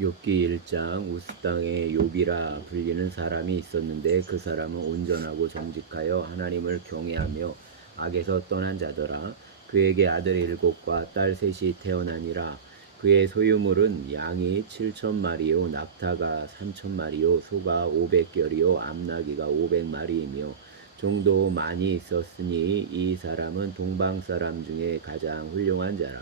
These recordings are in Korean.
욥기 1장 우스 땅에 욥이라 불리는 사람이 있었는데 그 사람은 온전하고 정직하여 하나님을 경외하며 악에서 떠난 자더라. 그에게 아들 일곱과 딸 셋이 태어나니라. 그의 소유물은 양이 7천 마리요 낙타가 3천 마리요 소가 500결이요 암나기가 500마리이며 종도 많이 있었으니 이 사람은 동방 사람 중에 가장 훌륭한 자라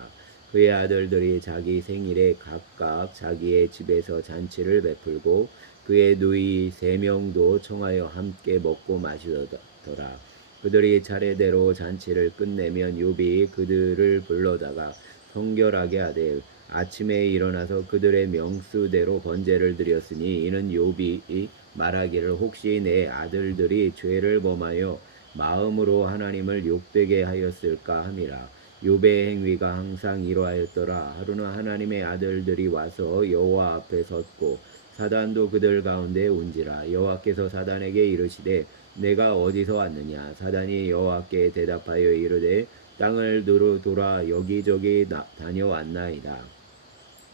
그의 아들들이 자기 생일에 각각 자기의 집에서 잔치를 베풀고 그의 누이 세 명도 청하여 함께 먹고 마시더라. 그들이 차례대로 잔치를 끝내면 욥이 그들을 불러다가 성결하게 하되 아침에 일어나서 그들의 명수대로 번제를 드렸으니 이는 욥이 말하기를 혹시 내 아들들이 죄를 범하여 마음으로 하나님을 욕되게 하였을까 함이라. 욥의 행위가 항상 이러하였더라. 하루는 하나님의 아들들이 와서 여호와 앞에 섰고 사단도 그들 가운데 온지라. 여호와께서 사단에게 이르시되 내가 어디서 왔느냐? 사단이 여호와께 대답하여 이르되 땅을 두루 돌아 여기저기 나- 다녀왔나이다.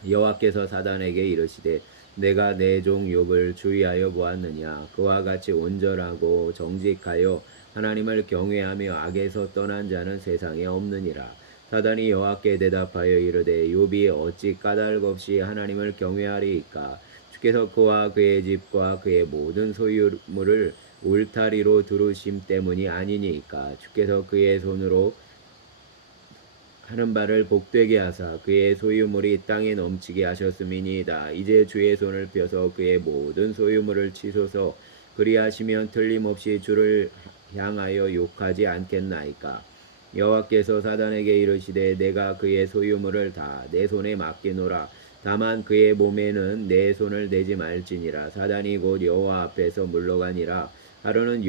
여호와께서 사단에게 이르시되 내가 내 종 욥을 주의하여 보았느냐 그와 같이 온전하고 정직하여 하나님을 경외하며 악에서 떠난 자는 세상에 없느니라 사단이 여호와께 대답하여 이르되 욥이 어찌 까닭 없이 하나님을 경외하리이까 주께서 그와 그의 집과 그의 모든 소유물을 울타리로 두르심 때문이 아니니까 주께서 그의 손으로 하는 바를 복되게 하사 그의 소유물이 땅에 넘치게 하셨음이니이다. 이제 주의 손을 펴서 그의 모든 소유물을 치소서 그리하시면 틀림없이 주를 향하여 욕하지 않겠나이까. 여호와께서 사단에게 이르시되 내가 그의 소유물을 다 내 손에 맡기노라. 다만 그의 몸에는 내 손을 대지 말지니라. 사단이 곧 여호와 앞에서 물러가니라. 하루는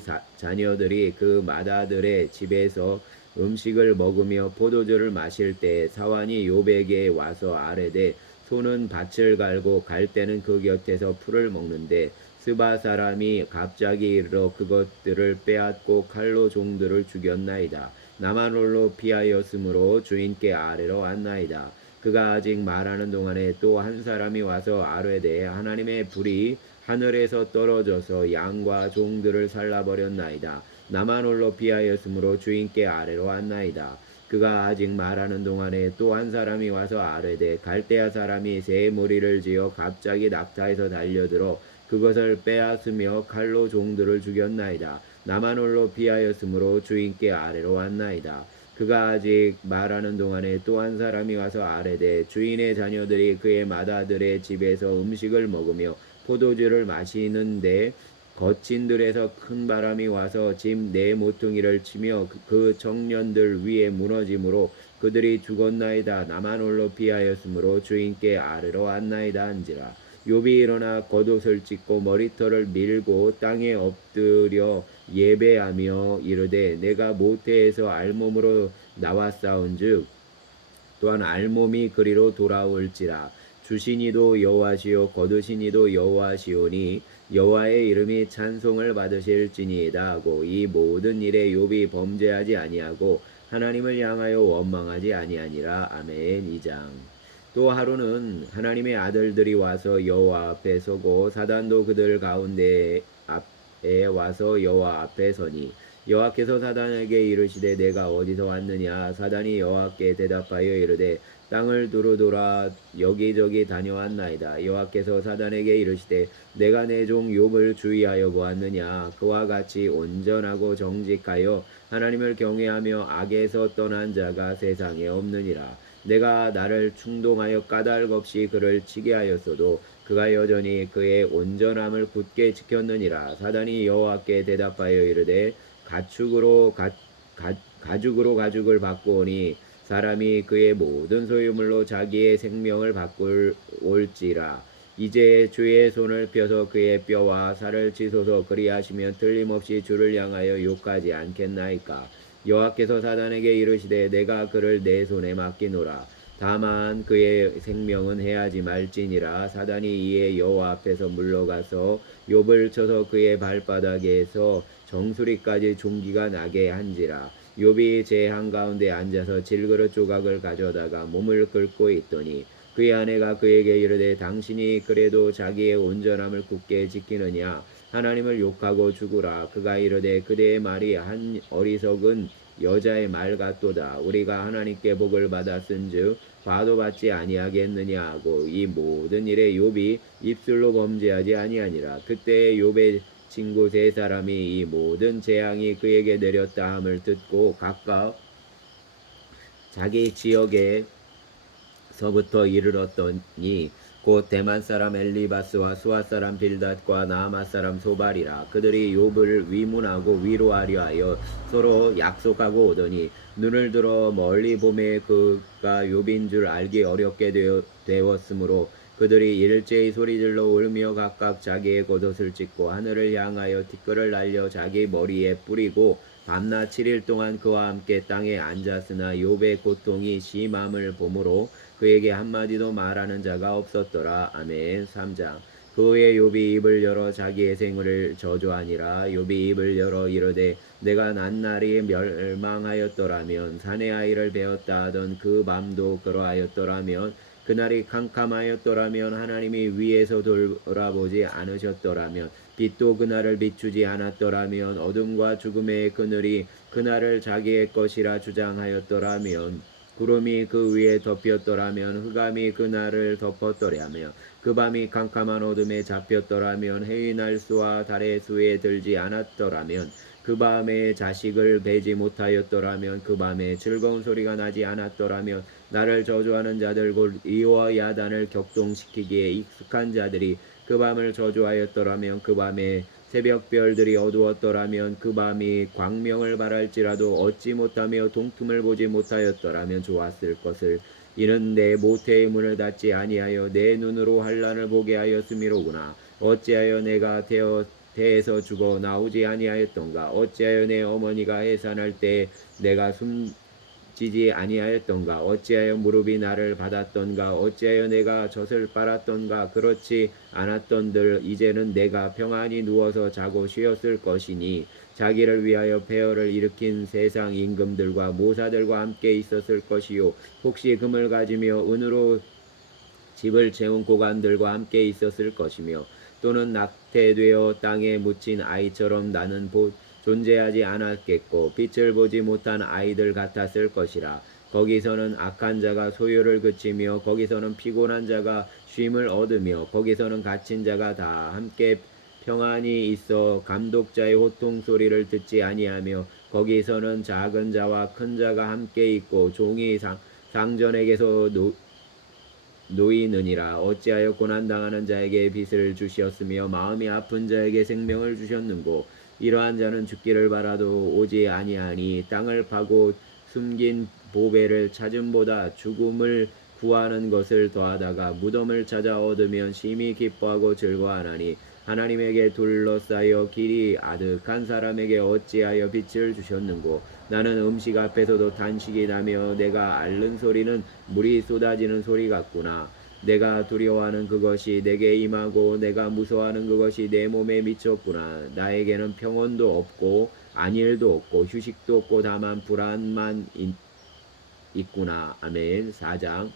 사- 자녀들이 그 마다들의 집에서 음식을 먹으며 포도주를 마실 때 사환이 욥에게 와서 아뢰되 소는 밭을 갈고 갈 때는 그 곁에서 풀을 먹는데 스바 사람이 갑자기 이르러 그것들을 빼앗고 칼로 종들을 죽였나이다. 나만 홀로 피하였으므로 주인께 아래로 왔나이다. 그가 아직 말하는 동안에 또 한 사람이 와서 아뢰되 하나님의 불이 하늘에서 떨어져서 양과 종들을 살라버렸나이다. 나만 홀로 피하였으므로 주인께 아래로 왔나이다. 그가 아직 말하는 동안에 또 한 사람이 와서 아뢰되 갈대아 사람이 새 무리를 지어 갑자기 낙타에서 달려들어 그것을 빼앗으며 칼로 종들을 죽였나이다. 나만 홀로 피하였으므로 주인께 아래로 왔나이다. 그가 아직 말하는 동안에 또 한 사람이 와서 아뢰되 주인의 자녀들이 그의 맏아들의 집에서 음식을 먹으며 포도주를 마시는데 거친들에서 큰 바람이 와서 집네 모퉁이를 치며 그- 그 청년들 위에 무너짐으로 그들이 죽었나이다. 나만 홀로 피하였으므로 주인께 아래로 왔나이다 한지라. 욥이 일어나 겉옷을 찢고 머리털을 밀고 땅에 엎드려 예배하며 이르되 내가 모태에서 알몸으로 나왔사온즉 또한 알몸이 그리로 돌아올지라. 주신이도 여호와시요 거두신이도 여호와시오니 여호와의 이름이 찬송을 받으실지니이다 하고 이 모든 일에 욥이 범죄하지 아니하고 하나님을 향하여 원망하지 아니하니라. 아멘. 2장 또 하루는 하나님의 아들들이 와서 여호와 앞에 서고 사단도 그들 가운데 앞에 와서 여호와 앞에 서니 여호와께서 사단에게 이르시되 내가 어디서 왔느냐? 사단이 여호와께 대답하여 이르되 땅을 두루 돌아 여기저기 다녀왔나이다. 여호와께서 사단에게 이르시되 내가 내 종 욥을 주의하여 보았느냐? 그와 같이 온전하고 정직하여 하나님을 경외하며 악에서 떠난 자가 세상에 없느니라 내가 나를 충동하여 까닭 없이 그를 치게 하였어도 그가 여전히 그의 온전함을 굳게 지켰느니라. 사단이 여호와께 대답하여 이르되 가축으로 가, 가, 가죽으로 가죽을 바꾸오니 사람이 그의 모든 소유물로 자기의 생명을 바꿀 올지라. 이제 주의 손을 펴서 그의 뼈와 살을 치소서 그리하시면 틀림없이 주를 향하여 욕하지 않겠나이까 여호와께서 사단에게 이르시되 내가 그를 내 손에 맡기노라. 다만 그의 생명은 해하지 말지니라. 사단이 이에 여호와 앞에서 물러가서 욥을 쳐서 그의 발바닥에서 정수리까지 종기가 나게 한지라. 욥이 제 한 가운데 앉아서 질그릇 조각을 가져다가 몸을 긁고 있더니 그의 아내가 그에게 이르되 당신이 그래도 자기의 온전함을 굳게 지키느냐 하나님을 욕하고 죽으라. 그가 이르되 그대의 말이 한 어리석은 여자의 말 같도다. 우리가 하나님께 복을 받았은즉 봐도 받지 아니하겠느냐 하고 이 모든 일에 욥이 입술로 범죄하지 아니하니라. 그때 욥의 친구 세 사람이 이 모든 재앙이 그에게 내렸다 함을 듣고 각각 자기 지역에 서부터 이르렀더니 곧 대만 사람 엘리바스와 수아 사람 빌닷과 나아마 사람 소발이라 그들이 욥을 위문하고 위로하려 하여 서로 약속하고 오더니 눈을 들어 멀리 봄에 그가 욥인 줄 알기 어렵게 되었으므로 그들이 일제히 소리질러 울며 각각 자기의 겉옷을 찢고 하늘을 향하여 티끌을 날려 자기 머리에 뿌리고 밤낮 7일 동안 그와 함께 땅에 앉았으나 욥의 고통이 심함을 보므로 그에게 한마디도 말하는 자가 없었더라. 아멘. 3장. 그 후에 욥이 입을 열어 자기의 생을 저주하니라. 욥이 입을 열어 이르되 내가 난날이 멸망하였더라면 사내 아이를 배웠다 하던 그 밤도 그러하였더라면 그날이 캄캄하였더라면 하나님이 위에서 돌아보지 않으셨더라면 빛도 그날을 비추지 않았더라면 어둠과 죽음의 그늘이 그날을 자기의 것이라 주장하였더라면 구름이 그 위에 덮였더라면 흑암이 그날을 덮었더라면 그 밤이 캄캄한 어둠에 잡혔더라면 해의 날수와 달의 수에 들지 않았더라면 그 밤에 자식을 베지 못하였더라면 그 밤에 즐거운 소리가 나지 않았더라면 나를 저주하는 자들 곧 이와 야단을 격동시키기에 익숙한 자들이 그 밤을 저주하였더라면 그 밤에 새벽별들이 어두웠더라면 그 밤이 광명을 바랄지라도 얻지 못하며 동틈을 보지 못하였더라면 좋았을 것을. 이는 내 모태의 문을 닫지 아니하여 내 눈으로 환란을 보게 하였음이로구나. 어찌하여 내가 태어 태에서 죽어 나오지 아니하였던가? 어찌하여 내 어머니가 해산할 때 내가 숨 지지 아니하였던가 어찌하여 무릎이 나를 받았던가 어찌하여 내가 젖을 빨았던가 그렇지 않았던들 이제는 내가 평안히 누워서 자고 쉬었을 것이니 자기를 위하여 폐허를 일으킨 세상 임금들과 모사들과 함께 있었을 것이요. 혹시 금을 가지며 은으로 집을 채운 고관들과 함께 있었을 것이며 또는 낙태되어 땅에 묻힌 아이처럼 나는 보, 존재하지 않았겠고 빛을 보지 못한 아이들 같았을 것이라. 거기서는 악한 자가 소요를 그치며 거기서는 피곤한 자가 쉼을 얻으며 거기서는 갇힌 자가 다 함께 평안히 있어 감독자의 호통 소리를 듣지 아니하며 거기서는 작은 자와 큰 자가 함께 있고 종이 상, 상전에게서 노, 놓이느니라. 어찌하여 고난당하는 자에게 빚을 주시었으며 마음이 아픈 자에게 생명을 주셨는고 이러한 자는 죽기를 바라도 오지 아니하니 땅을 파고 숨긴 보배를 찾음보다 죽음을 구하는 것을 더하다가 무덤을 찾아 얻으면 심히 기뻐하고 즐거워하나니 하나님에게 둘러싸여 길이 아득한 사람에게 어찌하여 빛을 주셨는고? 나는 음식 앞에서도 단식이 나며 내가 앓는 소리는 물이 쏟아지는 소리 같구나 내가 두려워하는 그것이 내게 임하고 내가 무서워하는 그것이 내 몸에 미쳤구나. 나에게는 평온도 없고 안일도 없고 휴식도 없고 다만 불안만 있, 있구나. 아멘. 4장.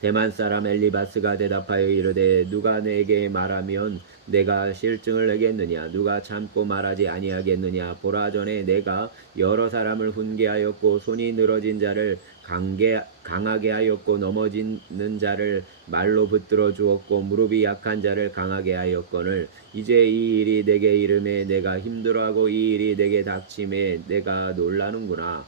대만 사람 엘리바스가 대답하여 이르되 누가 내게 말하면 내가 실증을 내겠느냐? 누가 참고 말하지 아니하겠느냐? 보라 전에 내가 여러 사람을 훈계하였고 손이 늘어진 자를 강게, 강하게 하였고 넘어지는 자를 말로 붙들어 주었고 무릎이 약한 자를 강하게 하였거늘 이제 이 일이 내게 이름에 내가 힘들어하고 이 일이 내게 닥침에 내가 놀라는구나.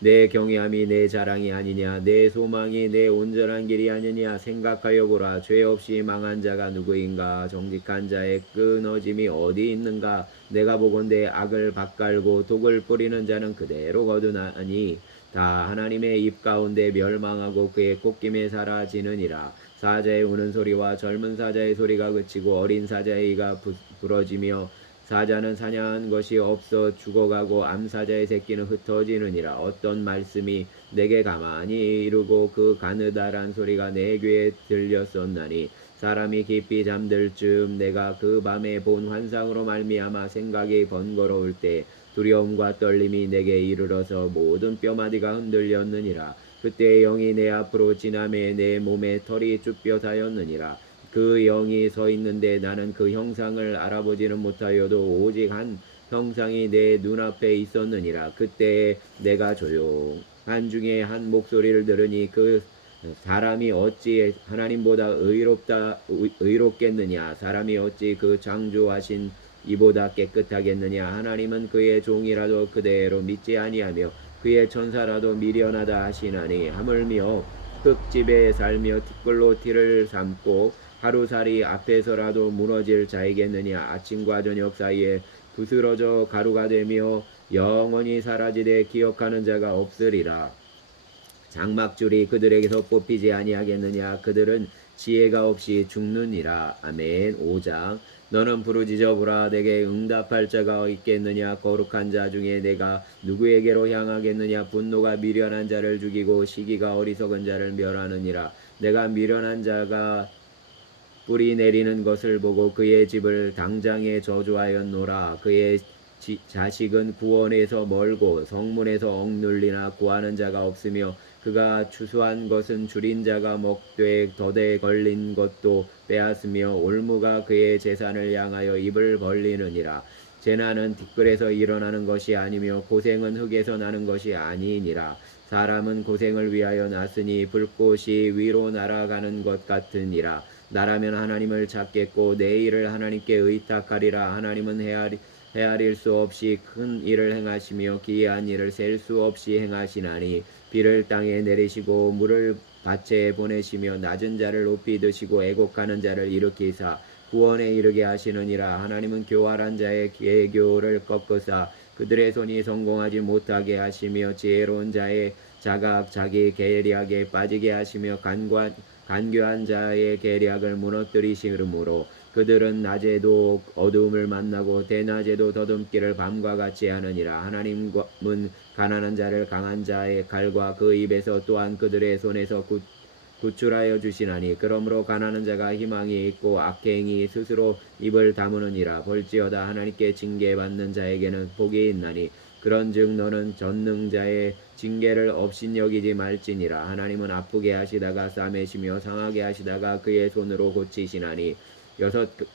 내 경외함이 내 자랑이 아니냐 내 소망이 내 온전한 길이 아니냐 생각하여 보라. 죄 없이 망한 자가 누구인가? 정직한 자의 끊어짐이 어디 있는가? 내가 보건대 악을 밭갈고 독을 뿌리는 자는 그대로 거두나니 다 하나님의 입 가운데 멸망하고 그의 콧김에 사라지느니라. 사자의 우는 소리와 젊은 사자의 소리가 그치고 어린 사자의 이가 부, 부러지며 사자는 사냥한 것이 없어 죽어가고 암사자의 새끼는 흩어지느니라. 어떤 말씀이 내게 가만히 이르고 그 가느다란 소리가 내 귀에 들렸었나니 사람이 깊이 잠들 즈음 내가 그 밤에 본 환상으로 말미암아 생각이 번거로울 때 두려움과 떨림이 내게 이르러서 모든 뼈마디가 흔들렸느니라. 그때 영이 내 앞으로 지남에 내 몸에 털이 쭈뼛하였느니라. 그 영이 서 있는데 나는 그 형상을 알아보지는 못하여도 오직 한 형상이 내 눈앞에 있었느니라. 그때 내가 조용한 중에 한 목소리를 들으니 그 사람이 어찌 하나님보다 의롭다 의- 의롭겠느냐? 사람이 어찌 그 창조하신 이보다 깨끗하겠느냐? 하나님은 그의 종이라도 그대로 믿지 아니하며 그의 천사라도 미련하다 하시나니 하물며 흙집에 살며 티끌로 티를 삼고 하루살이 앞에서라도 무너질 자이겠느냐? 아침과 저녁 사이에 부스러져 가루가 되며 영원히 사라지되 기억하는 자가 없으리라. 장막줄이 그들에게서 뽑히지 아니하겠느냐? 그들은 지혜가 없이 죽느니라. 아멘. 5장 너는 부르짖어 보라. 내게 응답할 자가 있겠느냐? 거룩한 자 중에 내가 누구에게로 향하겠느냐? 분노가 미련한 자를 죽이고 시기가 어리석은 자를 멸하느니라. 내가 미련한 자가 뿌리 내리는 것을 보고 그의 집을 당장에 저주하였노라. 그의 지- 자식은 구원에서 멀고 성문에서 억눌리나 구하는 자가 없으며 그가 추수한 것은 줄인 자가 먹되 덫에 걸린 것도 빼앗으며 올무가 그의 재산을 향하여 입을 벌리느니라. 재난은 티끌에서 일어나는 것이 아니며 고생은 흙에서 나는 것이 아니니라. 사람은 고생을 위하여 났으니 불꽃이 위로 날아가는 것 같으니라. 나라면 하나님을 찾겠고 내 일을 하나님께 의탁하리라. 하나님은 헤아리, 헤아릴 수 없이 큰 일을 행하시며 기이한 일을 셀 수 없이 행하시나니 비를 땅에 내리시고 물을 밭에 보내시며 낮은 자를 높이 드시고 애곡하는 자를 일으키사 구원에 이르게 하시느니라. 하나님은 교활한 자의 계교를 꺾으사 그들의 손이 성공하지 못하게 하시며 지혜로운 자의 자각 자기 계략에 빠지게 하시며 간관 간교한 자의 계략을 무너뜨리시므로 그들은 낮에도 어두움을 만나고 대낮에도 더듬기를 밤과 같이 하느니라. 하나님은 가난한 자를 강한 자의 칼과 그 입에서 또한 그들의 손에서 구, 구출하여 주시나니. 그러므로 가난한 자가 희망이 있고 악행이 스스로 입을 다무느니라. 볼지어다 하나님께 징계받는 자에게는 복이 있나니. 그런즉 너는 전능자의 징계를 업신여기지 말지니라. 하나님은 아프게 하시다가 싸매시며 상하게 하시다가 그의 손으로 고치시나니 여섯 그-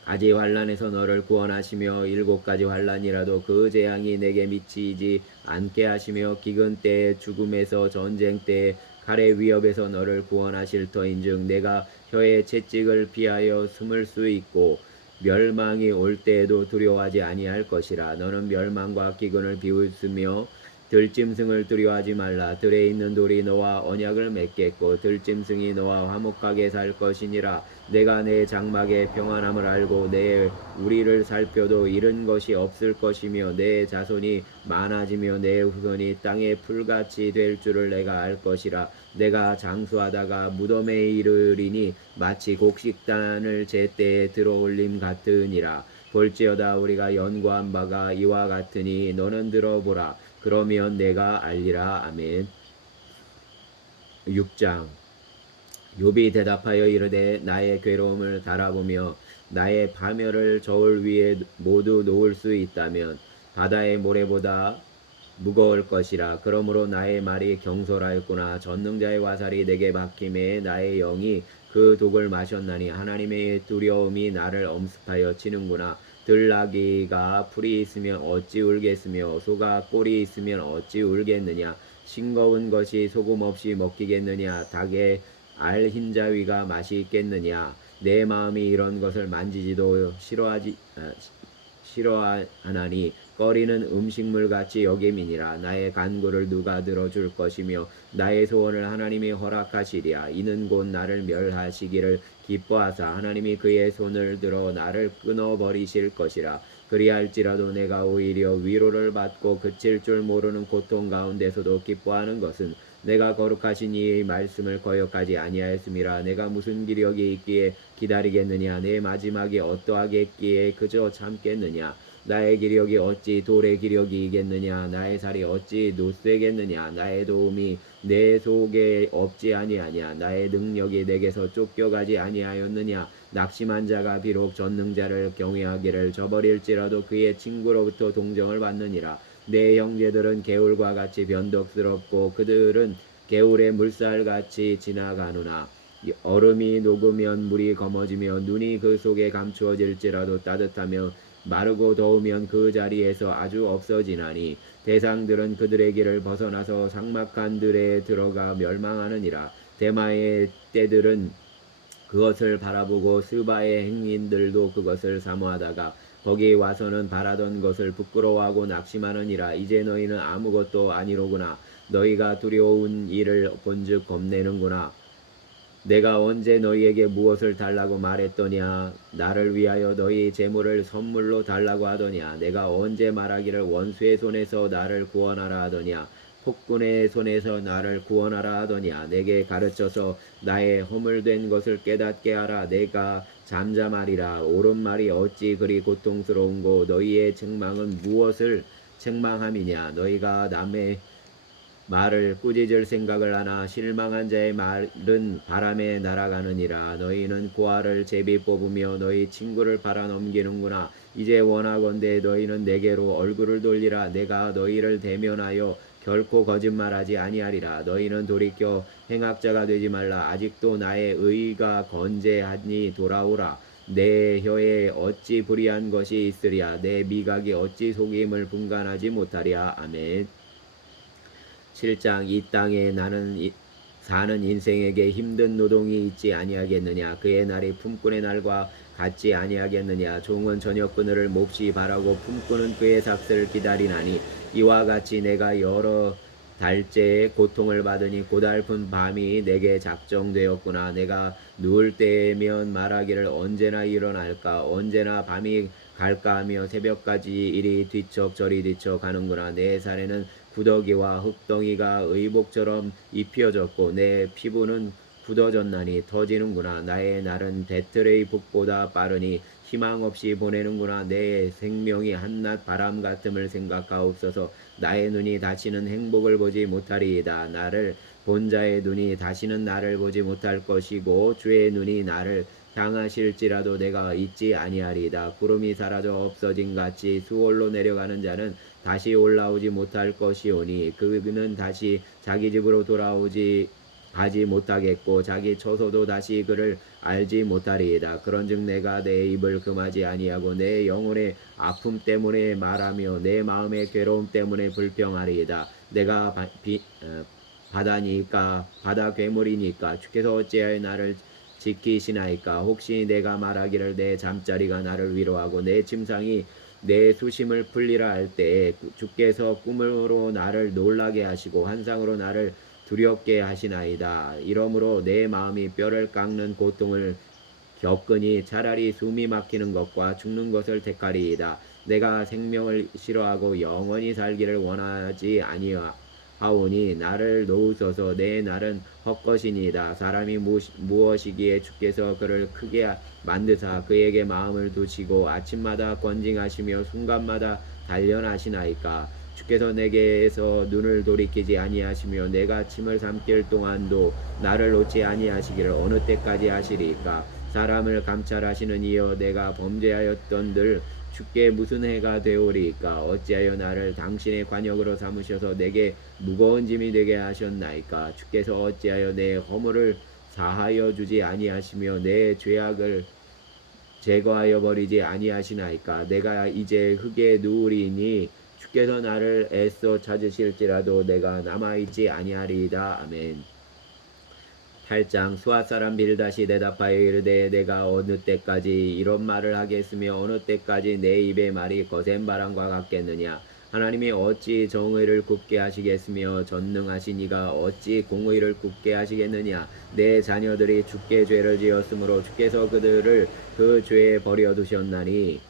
가지 환란에서 너를 구원하시며 일곱 가지 환란이라도 그 재앙이 내게 미치지 않게 하시며 기근 때에 죽음에서 전쟁 때에 칼의 위협에서 너를 구원하실 터인즉 내가 혀의 채찍을 피하여 숨을 수 있고 멸망이 올 때에도 두려워하지 아니할 것이라. 너는 멸망과 기근을 비웃으며 들짐승을 두려워하지 말라. 들에 있는 돌이 너와 언약을 맺겠고 들짐승이 너와 화목하게 살 것이니라. 내가 내 장막의 평안함을 알고 내 우리를 살펴도 잃은 것이 없을 것이며 내 자손이 많아지며 내 후손이 땅의 풀같이 될 줄을 내가 알 것이라. 내가 장수하다가 무덤에 이르리니 마치 곡식단을 제때에 들어올림 같으니라. 볼지어다 우리가 연구한 바가 이와 같으니 너는 들어보라 그러면 내가 알리라. 아멘. 6장. 욥이 대답하여 이르되 나의 괴로움을 달아보며 나의 파멸을 저울 위에 모두 놓을 수 있다면 바다의 모래보다 무거울 것이라. 그러므로 나의 말이 경솔하였구나. 전능자의 화살이 내게 박힘에 나의 영이 그 독을 마셨나니 하나님의 두려움이 나를 엄습하여 치는구나 들나귀가 풀이 있으면 어찌 울겠으며 소가 꼴이 있으면 어찌 울겠느냐? 싱거운 것이 소금 없이 먹히겠느냐? 닭의 알 흰자위가 맛이 있겠느냐? 내 마음이 이런 것을 만지지도 싫어하지 아, 싫어하나니 꺼리는 음식물 같이 여김이니라. 나의 간구를 누가 들어줄 것이며 나의 소원을 하나님이 허락하시리야 이는 곧 나를 멸하시기를 기뻐하사 하나님이 그의 손을 들어 나를 끊어 버리실 것이라. 그리할지라도 내가 오히려 위로를 받고 그칠 줄 모르는 고통 가운데서도 기뻐하는 것은 내가 거룩하신 이의 말씀을 거역하지 아니하였음이라. 내가 무슨 기력이 있기에 기다리겠느냐? 내 마지막이 어떠하겠기에 그저 참겠느냐 나의 기력이 어찌 돌의 기력이겠느냐? 나의 살이 어찌 노쇠겠느냐? 나의 도움이 내 속에 없지 아니하냐? 나의 능력이 내게서 쫓겨가지 아니하였느냐? 낙심한 자가 비록 전능자를 경외하기를 저버릴지라도 그의 친구로부터 동정을 받느니라. 내 형제들은 개울과 같이 변덕스럽고 그들은 개울의 물살같이 지나가누나. 이 얼음이 녹으면 물이 검어지며 눈이 그 속에 감추어질지라도 따뜻하며 마르고 더우면 그 자리에서 아주 없어지나니 대상들은 그들의 길을 벗어나서 삭막한 들에 들어가 멸망하느니라. 대마의 떼들은 그것을 바라보고 스바의 행인들도 그것을 사모하다가 거기 와서는 바라던 것을 부끄러워하고 낙심하느니라. 이제 너희는 아무것도 아니로구나. 너희가 두려운 일을 본즉 겁내는구나 내가 언제 너희에게 무엇을 달라고 말했더냐? 나를 위하여 너희 재물을 선물로 달라고 하더냐? 내가 언제 말하기를 원수의 손에서 나를 구원하라 하더냐? 폭군의 손에서 나를 구원하라 하더냐? 내게 가르쳐서 나의 허물된 것을 깨닫게 하라. 내가 잠잠하리라. 옳은 말이 어찌 그리 고통스러운고 너희의 책망은 무엇을 책망함이냐? 너희가 남의 말을 꾸짖을 생각을 하나 실망한 자의 말은 바람에 날아가느니라. 너희는 고아를 제비 뽑으며 너희 친구를 팔아넘기는구나. 이제 원하건대 너희는 내게로 얼굴을 돌리라. 내가 너희를 대면하여 결코 거짓말하지 아니하리라. 너희는 돌이켜 행악자가 되지 말라. 아직도 나의 의가 건재하니 돌아오라. 내 혀에 어찌 불의한 것이 있으랴. 내 미각이 어찌 속임을 분간하지 못하랴. 아멘 7장 이 땅에 나는 이- 사는 인생에게 힘든 노동이 있지 아니하겠느냐? 그의 날이 품꾼의 날과 같지 아니하겠느냐? 종은 저녁 그늘을 몹시 바라고 품꾼은 그의 삭슬을 기다리나니 이와 같이 내가 여러 달째의 고통을 받으니 고달픈 밤이 내게 작정되었구나. 내가 누울 때면 말하기를 언제나 일어날까? 언제나 밤이 갈까 하며 새벽까지 이리 뒤척 저리 뒤척 하는구나. 내 살에는 구더기와 흙덩이가 의복처럼 입혀졌고 내 피부는 굳어졌나니 터지는구나. 나의 날은 배틀의 북보다 빠르니 희망 없이 보내는구나. 내 생명이 한낮 바람 같음을 생각하옵소서. 나의 눈이 다시는 행복을 보지 못하리이다. 나를 본 자의 눈이 다시는 나를 보지 못할 것이고 주의 눈이 나를 향하실지라도 내가 잊지 아니하리이다 구름이 사라져 없어진 같이 수월로 내려가는 자는 다시 올라오지 못할 것이오니 그는 다시 자기 집으로 돌아오지 가지 못하겠고 자기 처소도 다시 그를 알지 못하리이다. 그런즉 내가 내 입을 금하지 아니하고 내 영혼의 아픔 때문에 말하며 내 마음의 괴로움 때문에 불평하리이다. 내가 바, 비, 어, 바다니까 바다 괴물이니까 주께서 어찌하여 나를 지키시나이까 혹시 내가 말하기를 내 잠자리가 나를 위로하고 내 침상이 내 수심을 풀리라 할 때에 주께서 꿈으로 나를 놀라게 하시고 환상으로 나를 두렵게 하시나이다. 이러므로 내 마음이 뼈를 깎는 고통을 겪으니 차라리 숨이 막히는 것과 죽는 것을 택하리이다. 내가 생명을 싫어하고 영원히 살기를 원하지 아니하 오니 나를 놓으소서 내 날은 헛것이니이다. 사람이 무엇- 무엇이기에 주께서 그를 크게 만드사 그에게 마음을 두시고 아침마다 권징하시며 순간마다 단련하시나이까. 주께서 내게서 눈을 돌이키지 아니하시며 내가 침을 삼킬 동안도 나를 놓지 아니하시기를 어느 때까지 하시리까 사람을 감찰하시는 이여 내가 범죄하였던들 주께 무슨 해가 되오리까 어찌하여 나를 당신의 관역으로 삼으셔서 내게 무거운 짐이 되게 하셨나이까 주께서 어찌하여 내 허물을 사하여 주지 아니하시며 내 죄악을 제거하여 버리지 아니하시나이까 내가 이제 흙에 누우리니 주께서 나를 애써 찾으실지라도 내가 남아있지 아니하리이다. 아멘. 8장 수아 사람 빌다시 대답하여 이르되 내가 어느 때까지 이런 말을 하겠으며 어느 때까지 내 입의 말이 거센 바람과 같겠느냐? 하나님이 어찌 정의를 굽게 하시겠으며 전능하신 이가 어찌 공의를 굽게 하시겠느냐? 내 자녀들이 주께 죄를 지었으므로 주께서 그들을 그 죄에 버려 두셨나니?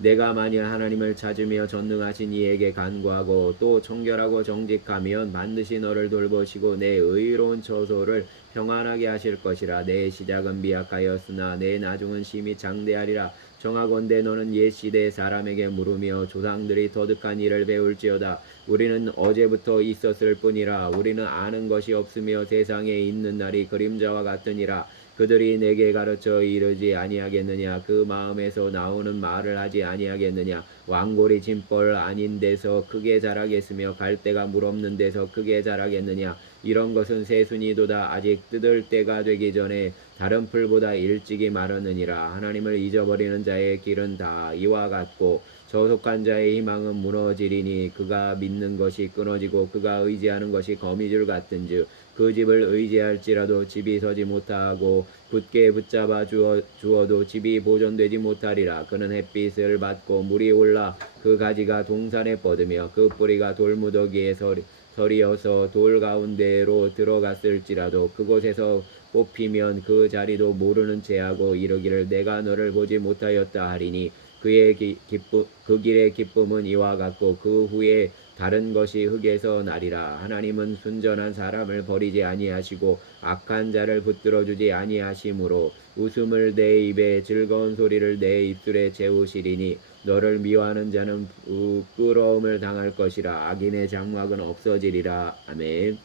내가 만일 하나님을 찾으며 전능하신 이에게 간구하고 또 청결하고 정직하면 반드시 너를 돌보시고 내 의로운 처소를 평안하게 하실 것이라 내 시작은 미약하였으나 내 나중은 심히 장대하리라. 정하건대 너는 옛 시대 사람에게 물으며 조상들이 터득한 일을 배울지어다. 우리는 어제부터 있었을 뿐이라 우리는 아는 것이 없으며 세상에 있는 날이 그림자와 같으니라. 그들이 내게 가르쳐 이르지 아니하겠느냐? 그 마음에서 나오는 말을 하지 아니하겠느냐? 왕골이 짐벌 아닌 데서 크게 자라겠으며 갈대가 물 없는 데서 크게 자라겠느냐 이런 것은 새순이도다. 아직 뜯을 때가 되기 전에 다른 풀보다 일찍이 마르느니라. 하나님을 잊어버리는 자의 길은 다 이와 같고 저속한 자의 희망은 무너지리니 그가 믿는 것이 끊어지고 그가 의지하는 것이 거미줄 같은즉 그 집을 의지할지라도 집이 서지 못하고 굳게 붙잡아 주어, 주어도 집이 보존되지 못하리라. 그는 햇빛을 받고 물이 올라 그 가지가 동산에 뻗으며 그 뿌리가 돌무더기에 서리, 서리어서 돌 가운데로 들어갔을지라도 그곳에서 뽑히면 그 자리도 모르는 채하고 이르기를 내가 너를 보지 못하였다 하리니 그의 기, 기쁨, 그 길의 기쁨은 이와 같고 그 후에 다른 것이 흙에서 나리라. 하나님은 순전한 사람을 버리지 아니하시고 악한 자를 붙들어 주지 아니하심으로 웃음을 내 입에 즐거운 소리를 내 입술에 채우시리니 너를 미워하는 자는 부끄러움을 당할 것이라. 악인의 장막은 없어지리라. 아멘.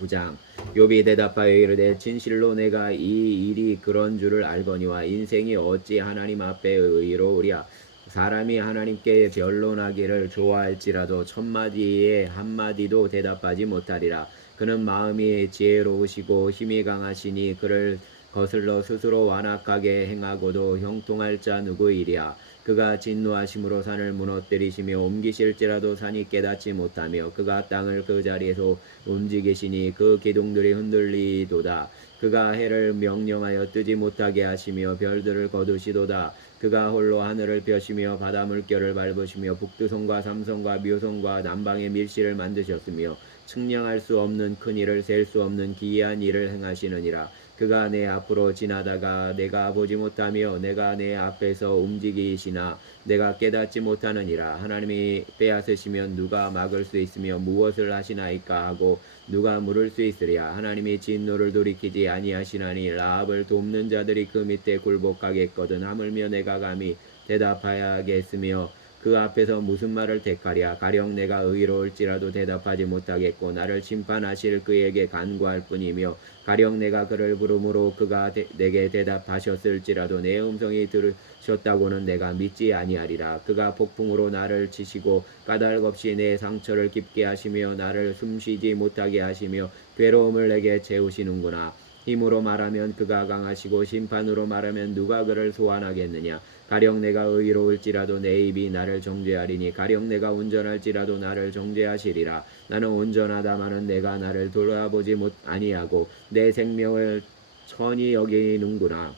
9장. 욥이 대답하여 이르되 진실로 내가 이 일이 그런 줄을 알거니와 인생이 어찌 하나님 앞에 의로우랴 사람이 하나님께 변론하기를 좋아할지라도 첫 마디에 한 마디도 대답하지 못하리라. 그는 마음이 지혜로우시고 힘이 강하시니 그를 거슬러 스스로 완악하게 행하고도 형통할 자 누구이랴. 그가 진노하심으로 산을 무너뜨리시며 옮기실지라도 산이 깨닫지 못하며 그가 땅을 그 자리에서 움직이시니 그 기둥들이 흔들리도다. 그가 해를 명령하여 뜨지 못하게 하시며 별들을 거두시도다 그가 홀로 하늘을 펴시며 바다 물결을 밟으시며 북두성과 삼성과 묘성과 남방의 밀실을 만드셨으며 측량할 수 없는 큰 일을 셀 수 없는 기이한 일을 행하시느니라 그가 내 앞으로 지나다가 내가 보지 못하며 내가 내 앞에서 움직이시나 내가 깨닫지 못하느니라. 하나님이 빼앗으시면 누가 막을 수 있으며 무엇을 하시나이까 하고 누가 물을 수 있으랴. 하나님이 진노를 돌이키지 아니하시나니 라합을 돕는 자들이 그 밑에 굴복하겠거든. 하물며 내가 감히 대답하야겠으며 그 앞에서 무슨 말을 택하랴? 가령 내가 의로울지라도 대답하지 못하겠고 나를 심판하실 그에게 간구할 뿐이며 가령 내가 그를 부르므로 그가 대, 내게 대답하셨을지라도 내 음성이 들으셨다고는 내가 믿지 아니하리라. 그가 폭풍으로 나를 치시고 까닭 없이 내 상처를 깊게 하시며 나를 숨쉬지 못하게 하시며 괴로움을 내게 채우시는구나 힘으로 말하면 그가 강하시고 심판으로 말하면 누가 그를 소환하겠느냐? 가령 내가 의로울지라도 내 입이 나를 정죄하리니 가령 내가 운전할지라도 나를 정죄하시리라. 나는 온전하다마는 내가 나를 돌아보지 못 아니하고 내 생명을 천히 여기는구나.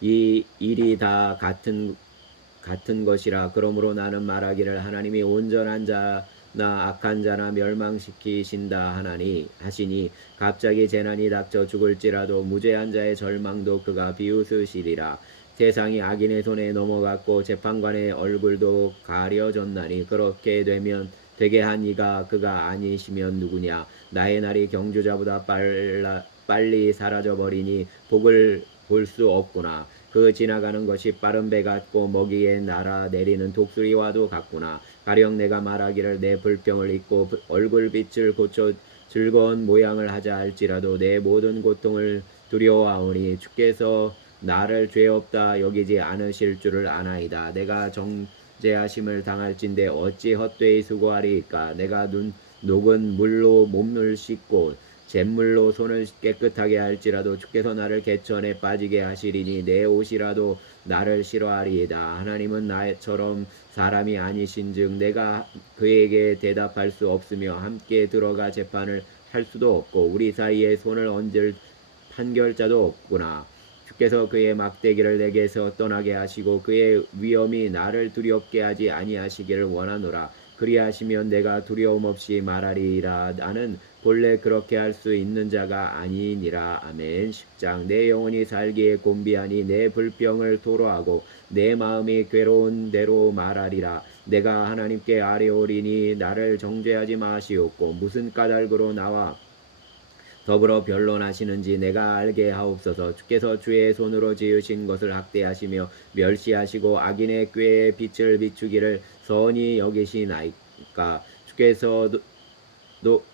이 일이 다 같은 같은 것이라. 그러므로 나는 말하기를 하나님이 온전한 자 나 악한 자나 멸망시키신다 하나니 하시니 갑자기 재난이 닥쳐 죽을지라도 무죄한 자의 절망도 그가 비웃으시리라. 세상이 악인의 손에 넘어갔고 재판관의 얼굴도 가려졌나니 그렇게 되면 되게 한 이가 그가 아니시면 누구냐? 나의 날이 경주자보다 빨라, 빨리 사라져 버리니 복을 볼 수 없구나. 그 지나가는 것이 빠른 배 같고 먹이에 날아 내리는 독수리와도 같구나 가령 내가 말하기를 내 불평을 잊고 얼굴빛을 고쳐 즐거운 모양을 하자 할지라도 내 모든 고통을 두려워하오니 주께서 나를 죄 없다 여기지 않으실 줄을 아나이다. 내가 정죄하심을 당할진대 어찌 헛되이 수고하리까. 내가 눈 녹은 물로 몸을 씻고 잿물로 손을 깨끗하게 할지라도 주께서 나를 개천에 빠지게 하시리니 내 옷이라도 나를 싫어하리이다. 하나님은 나처럼 사람이 아니신즉 내가 그에게 대답할 수 없으며 함께 들어가 재판을 할 수도 없고 우리 사이에 손을 얹을 판결자도 없구나. 주께서 그의 막대기를 내게서 떠나게 하시고 그의 위엄이 나를 두렵게 하지 아니하시기를 원하노라. 그리하시면 내가 두려움 없이 말하리라. 나는 본래 그렇게 할 수 있는 자가 아니니라. 아멘. 10장 내 영혼이 살기에 곤비하니 내 불병을 토로하고 내 마음이 괴로운 대로 말하리라. 내가 하나님께 아뢰오리니 나를 정죄하지 마시옵고 무슨 까닭으로 나와 더불어 변론하시는지 내가 알게 하옵소서 주께서 주의 손으로 지으신 것을 학대하시며 멸시하시고 악인의 꾀에 빛을 비추기를 선히 여기시나이까 주께서도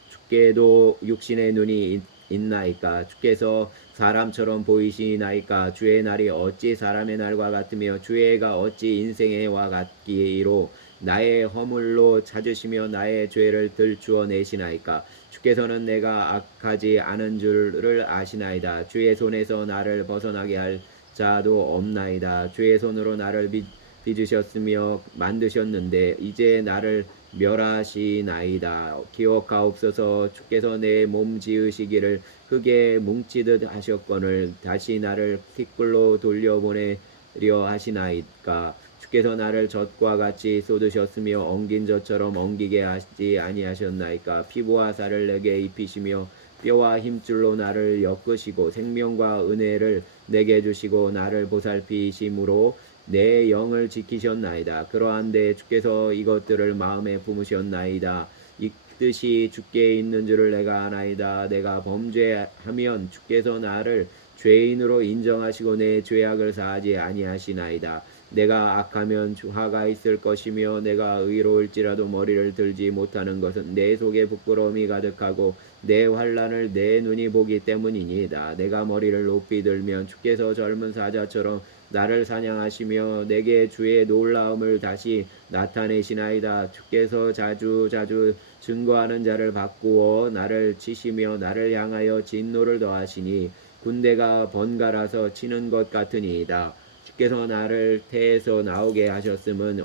주께도 육신의 눈이 있나이까? 주께서 사람처럼 보이시나이까? 주의 날이 어찌 사람의 날과 같으며 주의 해가 어찌 인생의 와 같기로 나의 허물로 찾으시며 나의 죄를 들추어 내시나이까? 주께서는 내가 악하지 않은 줄을 아시나이다. 주의 손에서 나를 벗어나게 할 자도 없나이다. 주의 손으로 나를 빚, 빚으셨으며 만드셨는데 이제 나를 멸하시나이다. 기억하옵소서. 주께서 내 몸 지으시기를 흙에 뭉치듯 하셨거늘 다시 나를 티끌로 돌려보내려 하시나이까. 주께서 나를 젖과 같이 쏟으셨으며 엉긴 젖처럼 엉기게 하시지 아니하셨나이까. 피부와 살을 내게 입히시며 뼈와 힘줄로 나를 엮으시고 생명과 은혜를 내게 주시고 나를 보살피심으로 내 영을 지키셨나이다. 그러한데 주께서 이것들을 마음에 품으셨나이다. 이 뜻이 주께 있는 줄을 내가 아나이다. 내가 범죄하면 주께서 나를 죄인으로 인정하시고 내 죄악을 사하지 아니하시나이다. 내가 악하면 화가 있을 것이며 내가 의로울지라도 머리를 들지 못하는 것은 내 속에 부끄러움이 가득하고 내 환란을 내 눈이 보기 때문이니이다. 내가 머리를 높이 들면 주께서 젊은 사자처럼 나를 사냥하시며 내게 주의 놀라움을 다시 나타내시나이다. 주께서 자주 자주 증거하는 자를 바꾸어 나를 치시며 나를 향하여 진노를 더하시니 군대가 번갈아서 치는 것 같으니이다. 주께서 나를 태에서 나오게 하셨음은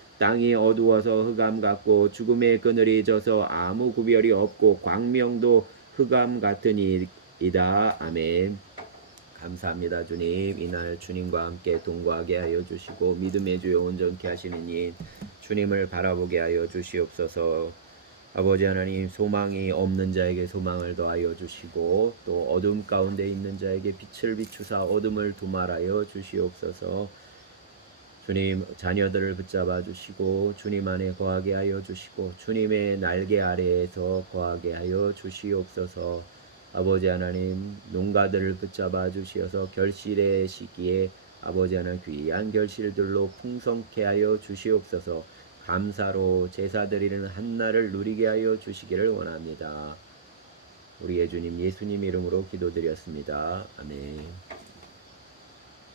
땅이 어두워서 흑암 같고 죽음의 그늘이 져서 아무 구별이 없고 광명도 흑암 같으니이다. 아멘. 감사합니다 주님. 이날 주님과 함께 동거하게 하여 주시고 믿음의 주여 온전케 하시는 이 주님을 바라보게 하여 주시옵소서. 아버지 하나님 소망이 없는 자에게 소망을 더하여 주시고 또 어둠 가운데 있는 자에게 빛을 비추사 어둠을 두말하여 주시옵소서 주님 자녀들을 붙잡아 주시고 주님 안에 거하게 하여 주시고 주님의 날개 아래에서 거하게 하여 주시옵소서 아버지 하나님 농가들을 붙잡아 주시어서 결실의 시기에 아버지 하나님 귀한 결실들로 풍성케 하여 주시옵소서 감사로 제사 드리는 한날을 누리게 하여 주시기를 원합니다. 우리의 주님 예수님 이름으로 기도드렸습니다. 아멘.